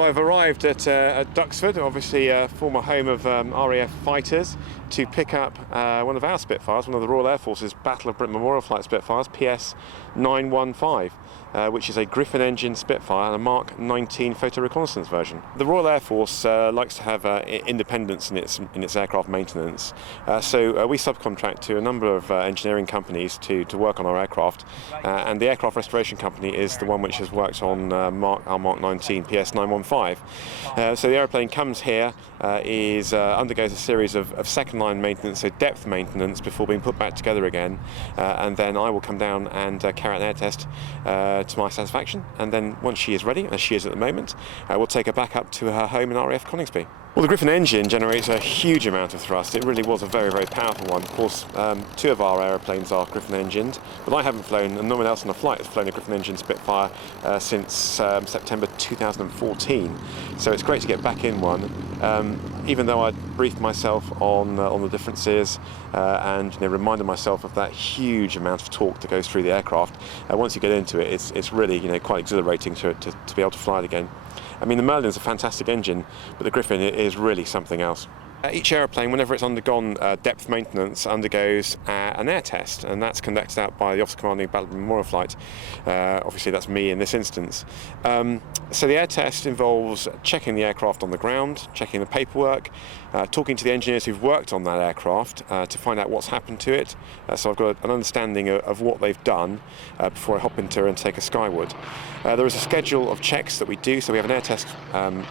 I've arrived at Duxford, obviously former home of RAF fighters, to pick up one of our Spitfires, one of the Royal Air Force's Battle of Britain Memorial Flight Spitfires, PS915. Which is a Griffin engine Spitfire and a MK19 photo reconnaissance version. The Royal Air Force likes to have independence in its aircraft maintenance, so we subcontract to a number of engineering companies to work on our aircraft, and the aircraft restoration company is the one which has worked on our MK19 PS915. So the aeroplane comes here, undergoes a series of second line maintenance, so depth maintenance, before being put back together again, and then I will come down and carry out an air test to my satisfaction, and then once she is ready, as she is at the moment, we'll take her back up to her home in RAF Coningsby. Well, the Griffin engine generates a huge amount of thrust. It really was a very, very powerful one. Of course, two of our aeroplanes are Griffin engined, but I haven't flown, and no one else on the flight has flown a Griffin engine Spitfire since September 2014. So it's great to get back in one. Even though I briefed myself on the differences and reminded myself of that huge amount of torque that goes through the aircraft, once you get into it, it's really quite exhilarating to be able to fly it again. I mean, the Merlin's a fantastic engine, but the Griffin is really something else. Each aeroplane, whenever it's undergone depth maintenance, undergoes an air test, and that's conducted out by the Officer Commanding Battle Memorial Flight. Obviously, that's me in this instance. So the air test involves checking the aircraft on the ground, checking the paperwork, talking to the engineers who've worked on that aircraft to find out what's happened to it. So I've got an understanding of what they've done before I hop into her and take her skyward. There is a schedule of checks that we do, so we have an air test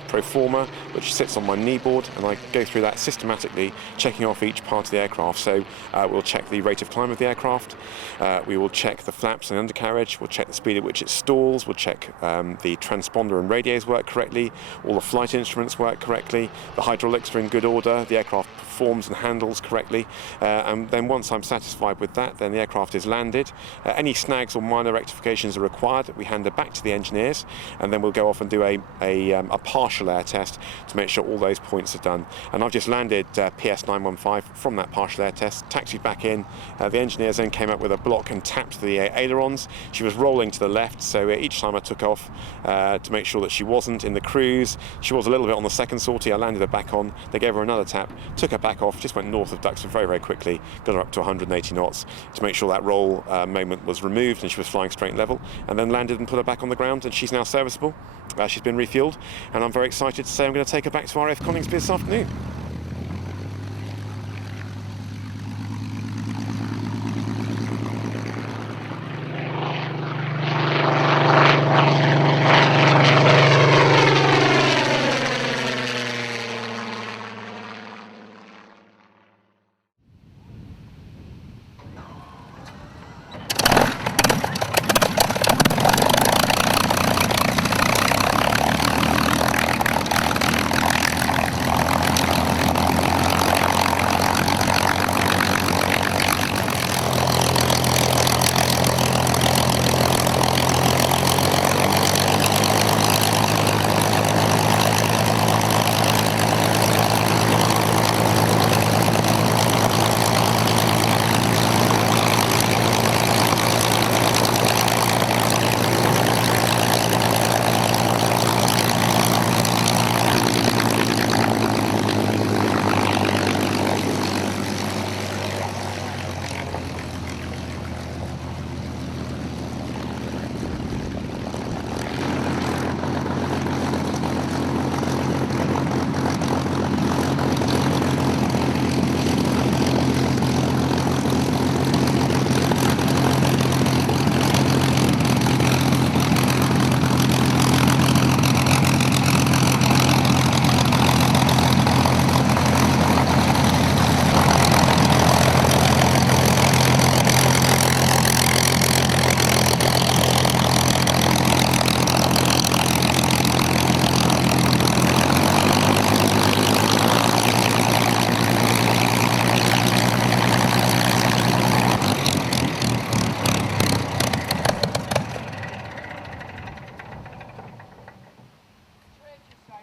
pro forma which sits on my kneeboard, and I go through that systematically, checking off each part of the aircraft. So we'll check the rate of climb of the aircraft, we will check the flaps and undercarriage, we'll check the speed at which it stalls, we'll check the transponder and radios work correctly, all the flight instruments work correctly, the hydraulics are in good order, the aircraft performs and handles correctly, and then once I'm satisfied with that, then the aircraft is landed. Any snags or minor rectifications are required, we hand it back to the engineers, and then we'll go off and do a partial air test to make sure all those points are done. And I've just landed PS915 from that partial air test, taxied back in. The engineers then came up with a block and tapped the ailerons. She was rolling to the left, so each time I took off to make sure that she wasn't in the cruise. She was a little bit on the second sortie. I landed her back on. They gave her another tap, took her back off, just went north of Duxford very, very quickly, got her up to 180 knots to make sure that roll moment was removed and she was flying straight and level, and then landed and put her back on the ground, and she's now serviceable. She's been refueled, and I'm very excited to say I'm going to take her back to RAF Coningsby this afternoon.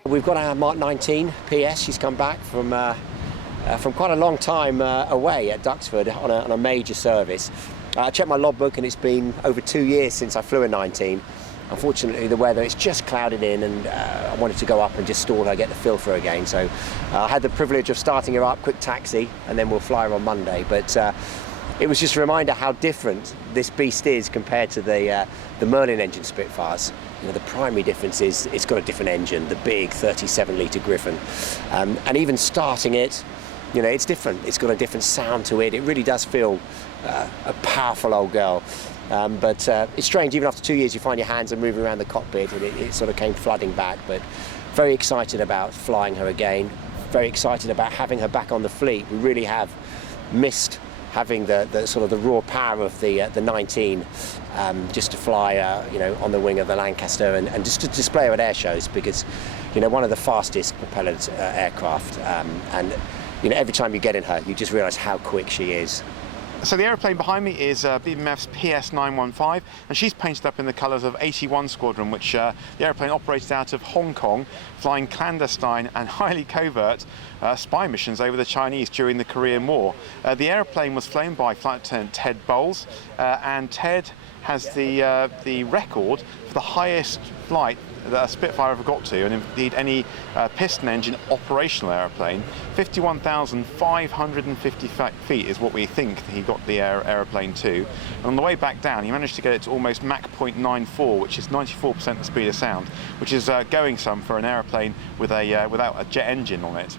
We've got our MK19 PS. She's come back from quite a long time away at Duxford on a major service. I checked my logbook and it's been over 2 years since I flew a 19. unfortunately the weather, it's just clouded in, and I wanted to go up and just stall her, get the feel for her again. So I had the privilege of starting her up, quick taxi, and then we'll fly her on Monday. But it was just a reminder how different this beast is compared to the Merlin engine Spitfires. You know, the primary difference is it's got a different engine, the big 37-litre Griffon, and even starting it, you know, it's different. It's got a different sound to it. It really does feel a powerful old girl. But it's strange, even after 2 years you find your hands are moving around the cockpit, and it sort of came flooding back. But very excited about flying her again, very excited about having her back on the fleet. We really have missed having the sort of the raw power of the 19, just to fly you know, on the wing of the Lancaster, and just to display her at air shows, because you know, one of the fastest propellered aircraft, and you know, every time you get in her you just realise how quick she is. So the aeroplane behind me is BMF's PS915, and she's painted up in the colours of 81 Squadron, which the aeroplane operated out of Hong Kong, flying clandestine and highly covert spy missions over the Chinese during the Korean War. The aeroplane was flown by Flight Lieutenant Ted Bowles, and Ted has the record for the highest flight that a Spitfire ever got to, and indeed any piston engine operational aeroplane. 51,550 feet is what we think he got the aeroplane to. And on the way back down, he managed to get it to almost Mach 0.94, which is 94% the speed of sound, which is going some for an aeroplane with without a jet engine on it.